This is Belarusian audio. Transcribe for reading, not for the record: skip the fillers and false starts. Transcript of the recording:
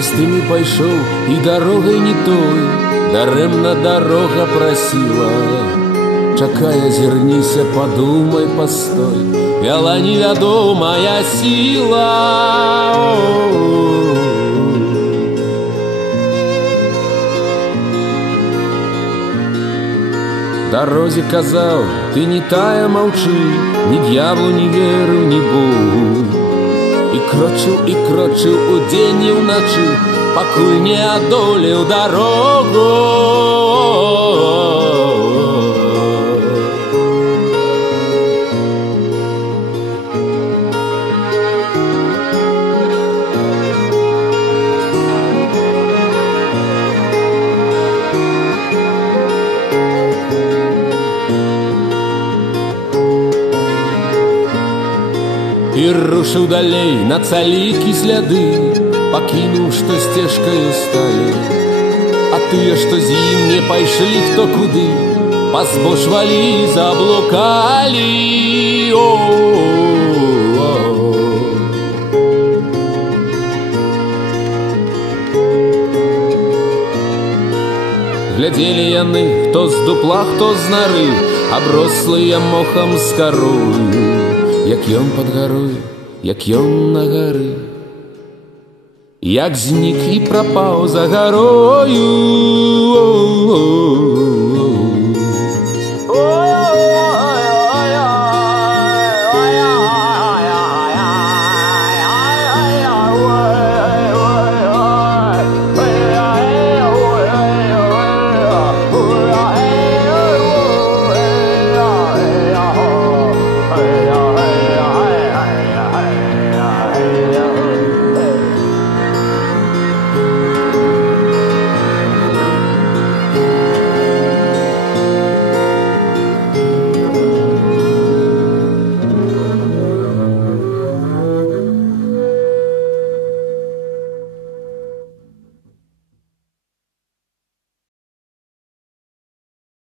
чистыми пайшоў, і дарогай не той, дарэмна дарога прасіла. Чакай, азірніся, падумай, пастой, вяла невядомая сіла. Дарозе казаў, ты не тая, маўчы, ні д'яблу не веру, ні Богу. І крочыў удзень і ўначы, пакуль не адолеў дарогу. І рушыў далей на цалікі сляды, пакінуў, што сцежкаю сталі. А тыя, што з ім не пайшлі хто куды, пазбожвалі, заблукалі. Глядзелі яны, хто з дупла, хто з нары, аброслыя мохам з карою. Як ён пад гарой, як ён на гары, як знік і прапаў за гарою.